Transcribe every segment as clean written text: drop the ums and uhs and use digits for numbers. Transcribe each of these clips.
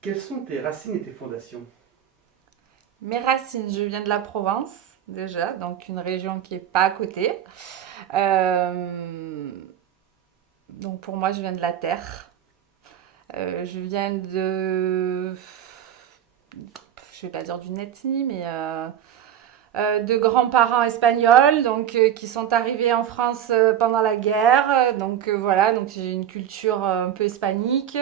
Quelles sont tes racines et tes fondations? Mes racines, je viens de la Provence déjà, donc une région qui est pas à côté. Euh, donc pour moi, je viens de la terre. Je viens je vais pas dire d'une ethnie, mais de grands-parents espagnols, donc qui sont arrivés en France pendant la guerre. Donc voilà, donc j'ai une culture un peu hispanique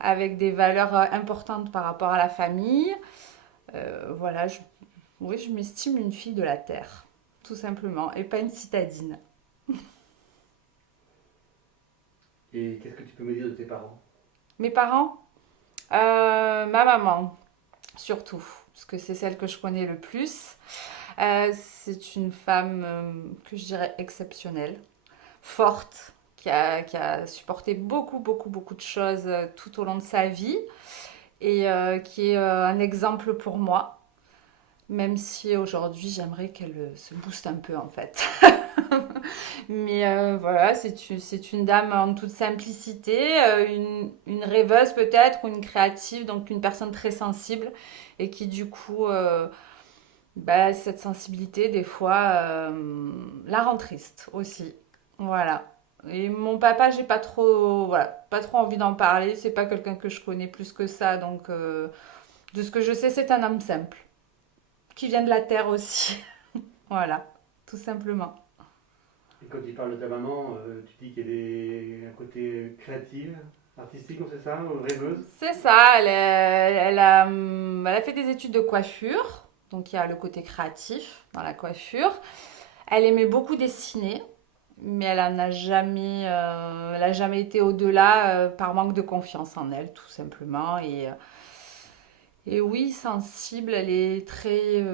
avec des valeurs importantes par rapport à la famille. Voilà, oui, je m'estime une fille de la terre, tout simplement, et pas une citadine. Et qu'est-ce que tu peux me dire de tes parents? Mes parents, ma maman, surtout, parce que c'est celle que je connais le plus. C'est une femme que je dirais exceptionnelle, forte, qui a supporté beaucoup, beaucoup, beaucoup de choses tout au long de sa vie et qui est un exemple pour moi, même si aujourd'hui j'aimerais qu'elle se booste un peu en fait. Mais voilà, c'est une dame en toute simplicité, une rêveuse peut-être, ou une créative, donc une personne très sensible et qui du coup, bah, cette sensibilité des fois la rend triste aussi. Voilà. Et mon papa, j'ai pas trop, voilà, pas trop envie d'en parler. C'est pas quelqu'un que je connais plus que ça, donc de ce que je sais, c'est un homme simple qui vient de la terre aussi. Voilà, tout simplement. Et quand tu parles de ta maman, tu dis qu'elle est un côté créative, artistique, on sait ça, ou rêveuse? C'est ça, elle a fait des études de coiffure, donc il y a le côté créatif dans la coiffure. Elle aimait beaucoup dessiner, mais elle a jamais été au-delà par manque de confiance en elle, tout simplement. Et oui, sensible, elle est très...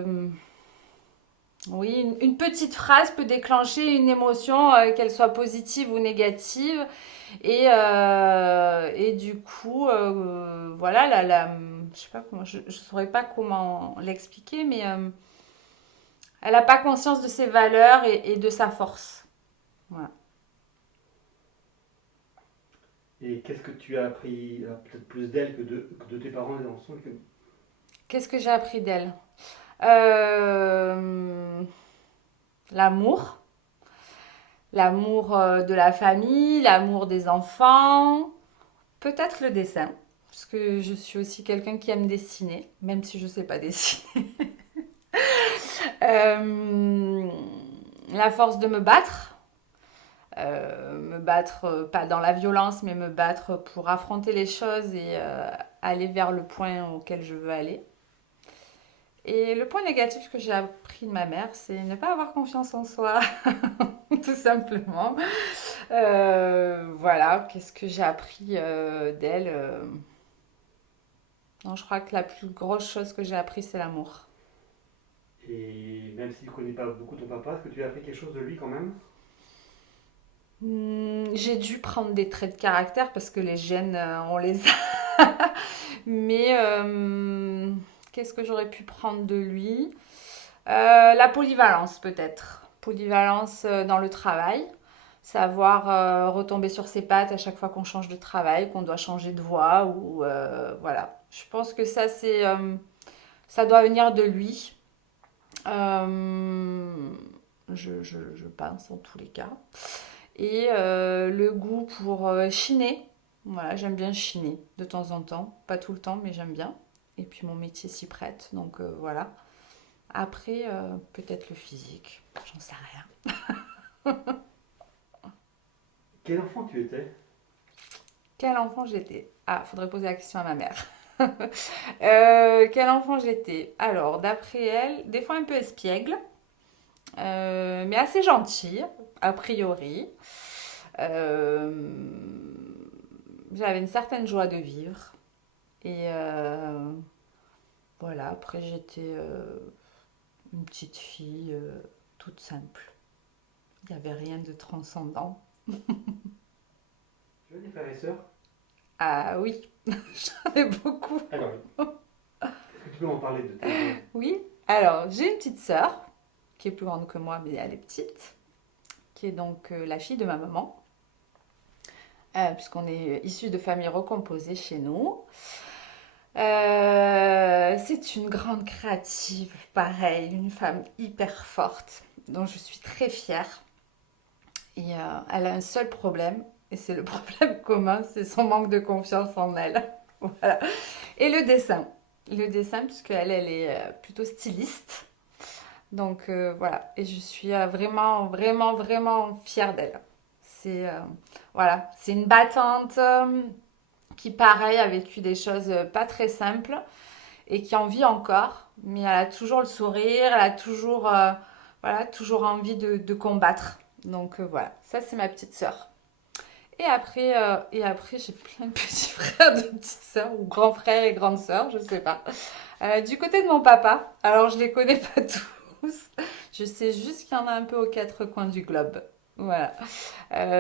oui, une petite phrase peut déclencher une émotion, qu'elle soit positive ou négative. Et du coup, voilà, je sais pas comment, je saurais pas comment l'expliquer, mais elle n'a pas conscience de ses valeurs et de sa force. Voilà. Et qu'est-ce que tu as appris, peut-être plus d'elle que de tes parents dans le sens que... Qu'est-ce que j'ai appris d'elle? Euh, L'amour. L'amour de la famille, l'amour des enfants, peut-être le dessin. Parce que je suis aussi quelqu'un qui aime dessiner, même si je ne sais pas dessiner. Euh, la force de me battre pas dans la violence, mais me battre pour affronter les choses et aller vers le point auquel je veux aller. Et le point négatif que j'ai appris de ma mère, c'est ne pas avoir confiance en soi, tout simplement. Voilà, qu'est-ce que j'ai appris d'elle Non, je crois que la plus grosse chose que j'ai appris, c'est l'amour. Et même si tu ne connais pas beaucoup ton papa, est-ce que tu as appris quelque chose de lui quand même? J'ai dû prendre des traits de caractère parce que les gènes, on les a. Mais qu'est-ce que j'aurais pu prendre de lui La polyvalence, peut-être. Polyvalence dans le travail. Savoir retomber sur ses pattes à chaque fois qu'on change de travail, qu'on doit changer de voie. Ou, voilà. Je pense que ça doit venir de lui. Euh, je pense en tous les cas. Et le goût pour chiner. Voilà, j'aime bien chiner de temps en temps. Pas tout le temps, mais j'aime bien. Et puis mon métier s'y prête, donc voilà. Après, peut-être le physique, j'en sais rien. Quel enfant tu étais? Quel enfant j'étais? Ah, faudrait poser la question à ma mère. Quel enfant j'étais? Alors, d'après elle, des fois un peu espiègle, mais assez gentille, a priori. Euh, J'avais une certaine joie de vivre. Et voilà, après j'étais une petite fille toute simple. Il n'y avait rien de transcendant. Tu as des frères et sœurs? Ah oui, j'en ai beaucoup. Alors, est-ce que tu peux m'en parler de tes... Oui, alors j'ai une petite sœur qui est plus grande que moi, mais elle est petite, qui est donc la fille de ma maman, puisqu'on est issus de familles recomposées chez nous. C'est une grande créative, pareil, une femme hyper forte, dont je suis très fière. Et elle a un seul problème, et c'est le problème commun, c'est son manque de confiance en elle. Voilà. Et le dessin. Le dessin, puisqu'elle, elle est plutôt styliste. Donc voilà, et je suis vraiment, vraiment, vraiment fière d'elle. C'est voilà, c'est une battante qui, pareil, a vécu des choses pas très simples et qui en vit encore, mais elle a toujours le sourire, elle a toujours, voilà, toujours envie de combattre. Donc voilà, ça c'est ma petite sœur. Et après j'ai plein de petits frères, de petites sœurs, ou grands frères et grandes sœurs, je sais pas. Du côté de mon papa, alors je les connais pas tous, je sais juste qu'il y en a un peu aux quatre coins du globe. Voilà.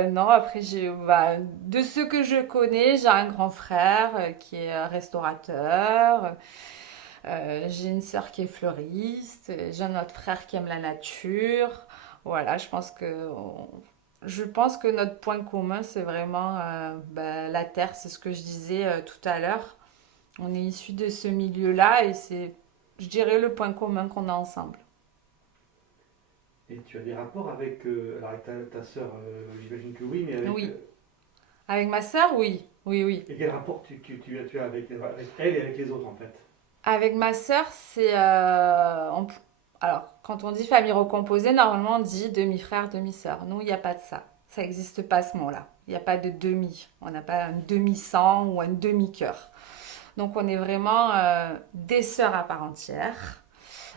Non, après, bah, de ceux que je connais, j'ai un grand frère qui est restaurateur. J'ai une sœur qui est fleuriste. J'ai un autre frère qui aime la nature. Voilà, je pense que notre point commun, c'est vraiment bah, la terre. C'est ce que je disais tout à l'heure. On est issus de ce milieu-là et c'est, je dirais, le point commun qu'on a ensemble. Et tu as des rapports avec, alors avec ta sœur, j'imagine que oui, mais avec... Oui. Avec ma sœur, oui. Oui, oui. et quel rapport tu as avec elle et avec les autres en fait? Avec ma sœur, alors, quand on dit famille recomposée, normalement on dit demi-frère, demi-sœur. Nous, il n'y a pas de ça. Ça n'existe pas ce mot-là. Il n'y a pas de demi. On n'a pas un demi-sang ou un demi-cœur. Donc on est vraiment des sœurs à part entière.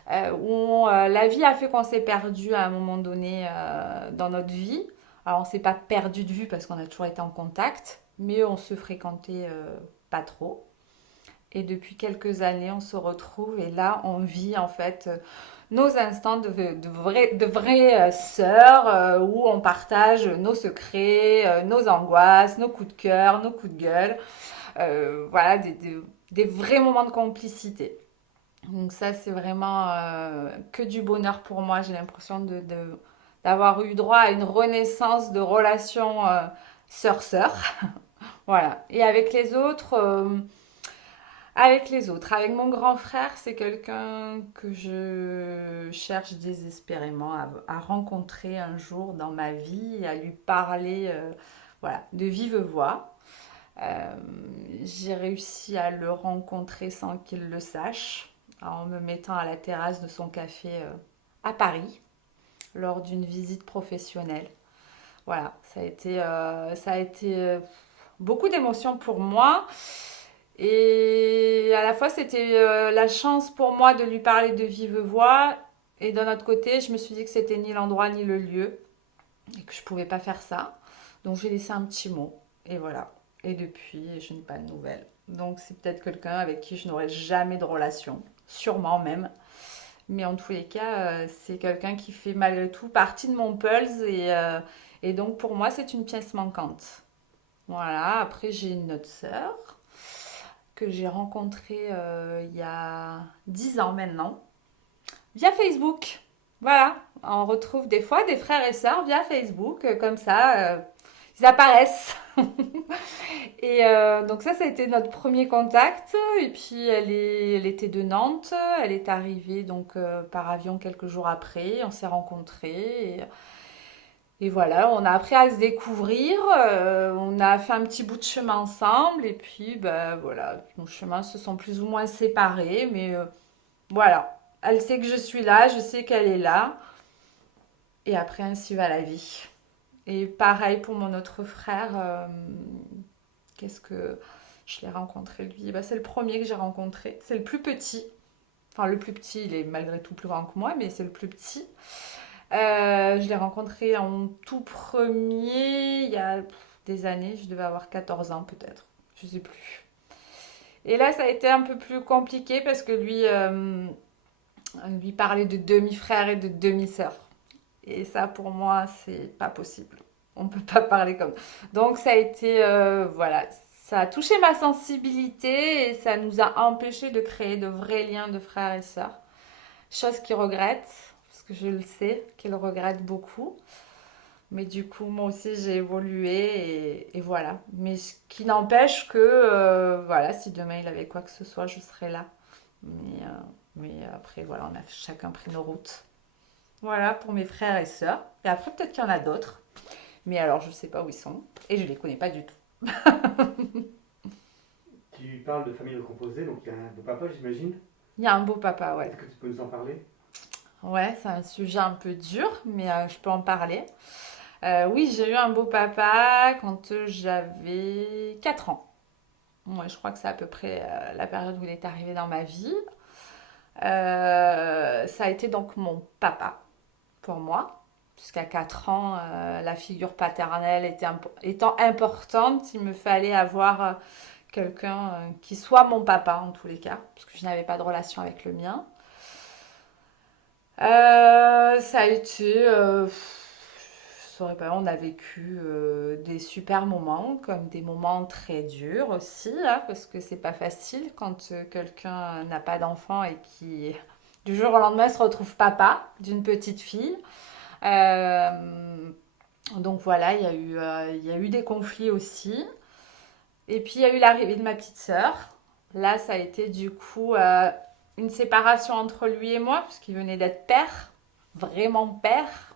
La vie a fait qu'on s'est perdu à un moment donné dans notre vie. Alors on ne s'est pas perdu de vue parce qu'on a toujours été en contact, mais on se fréquentait pas trop. Et depuis quelques années, on se retrouve et là, on vit en fait nos instants de vraies sœurs où on partage nos secrets, nos angoisses, nos coups de cœur, nos coups de gueule. Voilà, des vrais moments de complicité. Donc ça, c'est vraiment que du bonheur pour moi. J'ai l'impression d'avoir eu droit à une renaissance de relations sœur-sœur. Voilà. Et avec les autres, avec mon grand frère, c'est quelqu'un que je cherche désespérément à rencontrer un jour dans ma vie et à lui parler voilà, de vive voix. Euh, j'ai réussi à le rencontrer sans qu'il le sache, en me mettant à la terrasse de son café à Paris lors d'une visite professionnelle. Voilà, ça a été beaucoup d'émotions pour moi. Et à la fois, c'était la chance pour moi de lui parler de vive voix. Et d'un autre côté, je me suis dit que c'était ni l'endroit ni le lieu et que je pouvais pas faire ça. Donc j'ai laissé un petit mot. Et voilà. Et depuis, je n'ai pas de nouvelles. Donc c'est peut-être quelqu'un avec qui je n'aurai jamais de relation. Sûrement même. Mais en tous les cas, c'est quelqu'un qui fait malgré tout partie de mon pulse. Et donc pour moi, c'est une pièce manquante. Voilà. Après, j'ai une autre sœur que j'ai rencontré il y a 10 ans maintenant, via Facebook. Voilà, on retrouve des fois des frères et sœurs via Facebook, comme ça, ils apparaissent. Et donc ça a été notre premier contact. Et puis elle était de Nantes, elle est arrivée donc par avion quelques jours après, on s'est rencontrés. Et voilà, on a appris à se découvrir, on a fait un petit bout de chemin ensemble, et puis ben, voilà, nos chemins se sont plus ou moins séparés, mais voilà, elle sait que je suis là, je sais qu'elle est là, et après ainsi va la vie. Et pareil pour mon autre frère, qu'est-ce que je l'ai rencontré lui? Ben, c'est le premier que j'ai rencontré, c'est le plus petit, enfin le plus petit, il est malgré tout plus grand que moi, mais c'est le plus petit. Je l'ai rencontré en tout premier il y a des années, je devais avoir 14 ans peut-être, je sais plus. Et là, ça a été un peu plus compliqué parce que lui parlait de demi-frère et de demi-sœur. Et ça, pour moi, c'est pas possible. On ne peut pas parler comme ça. Donc, ça a été, voilà, ça a touché ma sensibilité et ça nous a empêché de créer de vrais liens de frères et sœurs. Chose qu'il regrette, parce que je le sais, qu'il regrette beaucoup. Mais du coup, moi aussi, j'ai évolué et voilà. Mais ce qui n'empêche que, voilà, si demain il avait quoi que ce soit, je serais là. Mais après, voilà, on a chacun pris nos routes. Voilà pour mes frères et sœurs. Et après, peut-être qu'il y en a d'autres. Mais alors, je sais pas où ils sont. Et je les connais pas du tout. Tu parles de famille recomposée, donc il y a un beau papa, j'imagine. Il y a un beau papa, ouais. Est-ce que tu peux nous en parler? Ouais, c'est un sujet un peu dur, mais je peux en parler. Oui, j'ai eu un beau papa quand j'avais 4 ans. Ouais, je crois que c'est à peu près la période où il est arrivé dans ma vie. Ça a été donc mon papa pour moi. Jusqu'à 4 ans, la figure paternelle étant importante, il me fallait avoir quelqu'un qui soit mon papa en tous les cas, parce que je n'avais pas de relation avec le mien. Ça a été, je saurais pas, on a vécu des super moments, comme des moments très durs aussi, hein, parce que c'est pas facile quand quelqu'un n'a pas d'enfant et qui, du jour au lendemain, se retrouve papa d'une petite fille. Euh, donc voilà, il y a eu des conflits aussi. Et puis il y a eu l'arrivée de ma petite sœur. Là, ça a été du coup une séparation entre lui et moi, puisqu'il venait d'être père, vraiment père.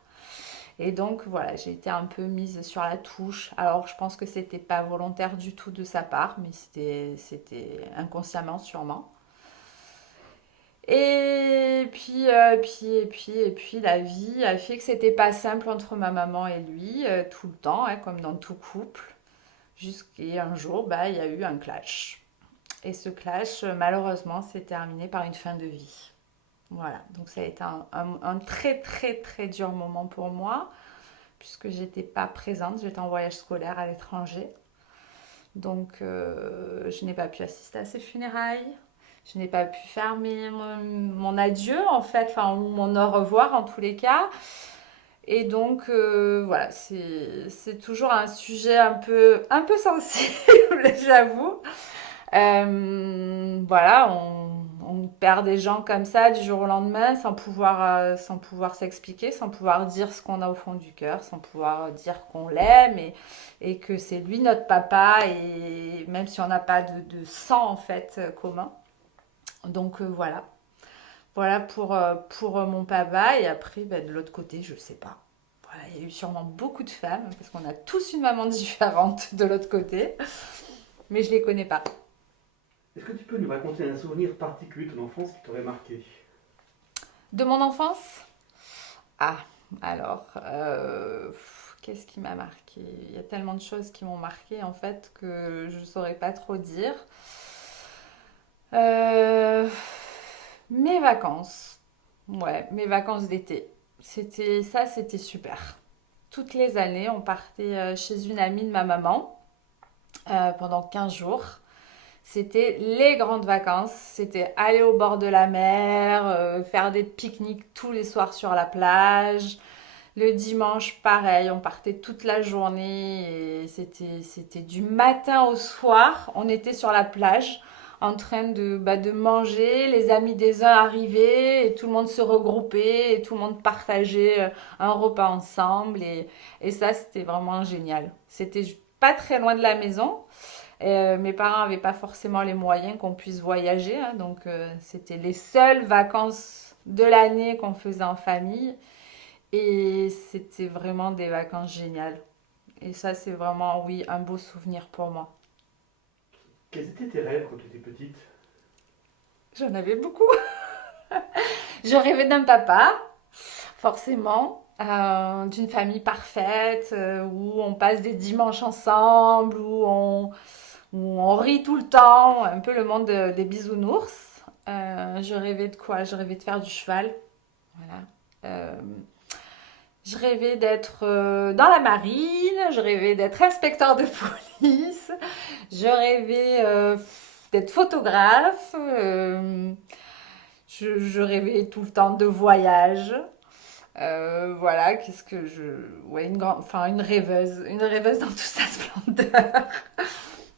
Et donc voilà, j'ai été un peu mise sur la touche. Alors je pense que c'était pas volontaire du tout de sa part, mais c'était inconsciemment sûrement. Et puis, la vie a fait que c'était pas simple entre ma maman et lui, tout le temps, hein, comme dans tout couple. Jusqu'à un jour, bah, il y a eu un clash. Et ce clash, malheureusement, s'est terminé par une fin de vie. Voilà, donc ça a été un très très très dur moment pour moi, puisque j'étais pas présente, j'étais en voyage scolaire à l'étranger. Donc je n'ai pas pu assister à ses funérailles, je n'ai pas pu faire mon adieu en fait, enfin mon au revoir en tous les cas. Et donc voilà, c'est toujours un sujet un peu sensible, j'avoue. Voilà, on perd des gens comme ça du jour au lendemain sans pouvoir s'expliquer, sans pouvoir dire ce qu'on a au fond du cœur, sans pouvoir dire qu'on l'aime et que c'est lui notre papa, et même si on n'a pas de sang en fait commun. Donc voilà. Voilà pour mon papa. Et après, ben, de l'autre côté, je sais pas. Voilà, il y a eu sûrement beaucoup de femmes, parce qu'on a tous une maman différente de l'autre côté, mais je les connais pas. Est-ce que tu peux nous raconter un souvenir particulier de ton enfance qui t'aurait marqué? De mon enfance? Ah, alors, qu'est-ce qui m'a marqué? Il y a tellement de choses qui m'ont marqué en fait que je saurais pas trop dire. Euh, Mes vacances. Ouais, mes vacances d'été. C'était super. Toutes les années, on partait chez une amie de ma maman pendant 15 jours. C'était les grandes vacances. C'était aller au bord de la mer, faire des pique-niques tous les soirs sur la plage. Le dimanche, pareil, on partait toute la journée et c'était du matin au soir. On était sur la plage en train de manger. Les amis des uns arrivaient et tout le monde se regroupait et tout le monde partageait un repas ensemble. Et ça, c'était vraiment génial. C'était pas très loin de la maison. Mes parents n'avaient pas forcément les moyens qu'on puisse voyager, hein, donc c'était les seules vacances de l'année qu'on faisait en famille. Et c'était vraiment des vacances géniales. Et ça, c'est vraiment, oui, un beau souvenir pour moi. Quels étaient tes rêves quand tu étais petite? J'en avais beaucoup. Je rêvais d'un papa, forcément, d'une famille parfaite, où on passe des dimanches ensemble, où on rit tout le temps, un peu le monde des bisounours. Je rêvais de quoi? Je rêvais de faire du cheval. Voilà. Euh, Je rêvais d'être dans la marine, je rêvais d'être inspecteur de police, je rêvais d'être photographe, je rêvais tout le temps de voyage. Voilà, qu'est-ce que je... Ouais, enfin, une rêveuse dans toute sa splendeur.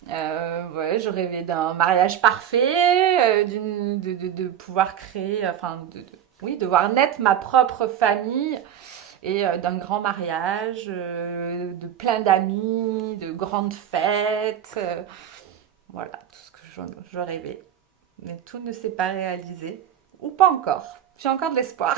Ouais, je rêvais d'un mariage parfait, de pouvoir créer, enfin, oui, de voir naître ma propre famille et d'un grand mariage, de plein d'amis, de grandes fêtes. Voilà, tout ce que je rêvais. Mais tout ne s'est pas réalisé. Ou pas encore. J'ai encore de l'espoir.